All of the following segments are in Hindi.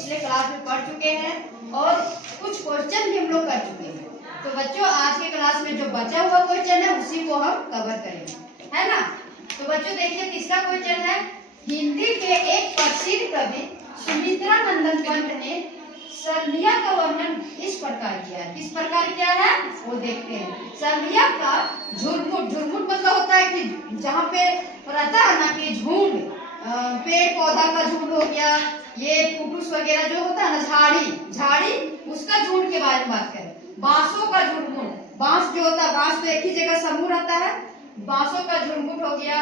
पिछले क्लास में पढ़ चुके हैं और कुछ क्वेश्चन भी हम लोग कर चुके हैं। तो बच्चों आज के क्लास में जो बचा हुआ क्वेश्चन है उसी को हम कवर करेंगे, है ना। तो बच्चों देखिए तीसरा क्वेश्चन है, हिंदी के एक प्रसिद्ध कवि सुमित्रानंदन पंत ने संध्या का वर्णन इस प्रकार किया है। किस प्रकार किया है वो देखते हैं। संध्या का झुरमुट, झुरमुट मतलब होता है कि जहाँ पे रहता है ना कि झुंड, पेड़ पौधा का झुंड हो गया, ये पुटुस वगैरह जो होता है ना, झाड़ी झाड़ी, उसका झुंड के बारे में बात करें। बांसों का झुरमुट, बांस जो होता है, बांस तो एक ही जगह समूह रहता है, बांसों का झुरमुट हो गया।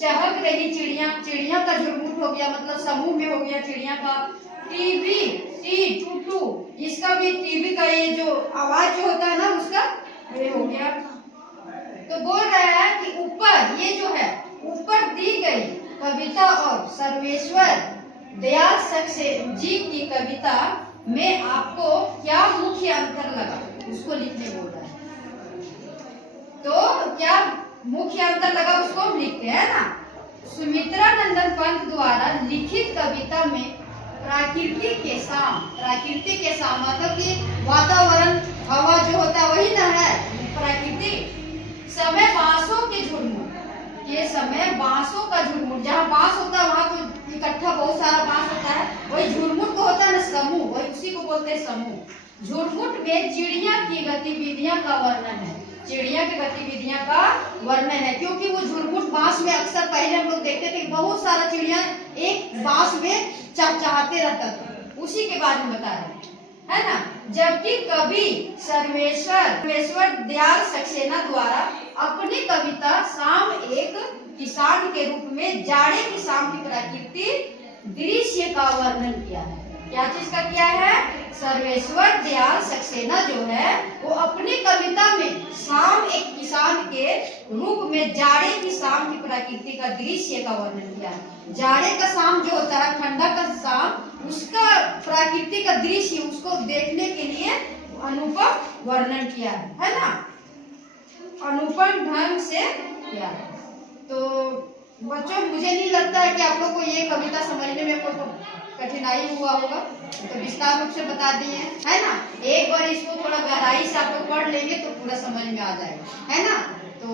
चहक रही चिड़िया, चिड़िया का झुरमुट हो गया, मतलब समूह में हो गया चिड़िया का। टीवी, टी टूटू, इसका भी टीवी का ये जो आवाज जो होता है ना उसका ये हो गया। तो बोल रहा है कि ऊपर ये जो है ऊपर दी गई कविता और सर्वेश्वर दयाल जी की कविता में आपको क्या मुख्य अंतर लगा, उसको लिखने बोल रहा है। तो क्या मुख्य अंतर लगा उसको हम लिखते हैं ना। सुमित्रानंदन पंत द्वारा लिखित कविता में प्रकृति के साम मतलब कि वातावरण, हवा जो होता है वही ना है प्रकृति। समय बांसों के झुरमुट, ये समय बांसों का झुरमुट, जहाँ बांस होता है वहाँ तो इकट्ठा बहुत सारा बांस होता है, वही झुरमुट को होता है ना समूह, वही उसी को बोलते हैं समूह। झुरमुट में चिड़िया की गतिविधियां का वर्णन है, चिड़िया की गतिविधियां का वर्णन है, क्योंकि वो झुरमुट बांस में अक्सर पहले हम लोग देखते थे बहुत सारा चिड़िया एक बांस में चहचहाते रहता था, उसी के बारे में बता रहे है ना। जबकि कवि सर्वेश्वर दयाल सक्सेना द्वारा अपनी कविता शाम एक किसान के रूप में जाड़े की शाम की प्राकृतिक दृश्य का वर्णन किया है। क्या चीज का किया है? सर्वेश्वर दयाल सक्सेना जो है वो अपनी कविता में शाम एक किसान के रूप में जाड़े की शाम की प्रकृति का दृश्य का वर्णन किया है। जाड़े का शाम जो होता है, ठंडा का शाम, उसका प्रकृति का दृश्य, उसको देखने के लिए अनुपम वर्णन किया है ना, अनुपम ढंग से किया है। तो बच्चों मुझे नहीं लगता है कि आप लोग को ये कविता समझने में कोई कठिनाई हुआ होगा, तो विस्तार रूप से बता दिए है ना। एक बार इसको थोड़ा गहराई से आप लोग पढ़ लेंगे तो पूरा समझ में आ जाएगा, है ना। तो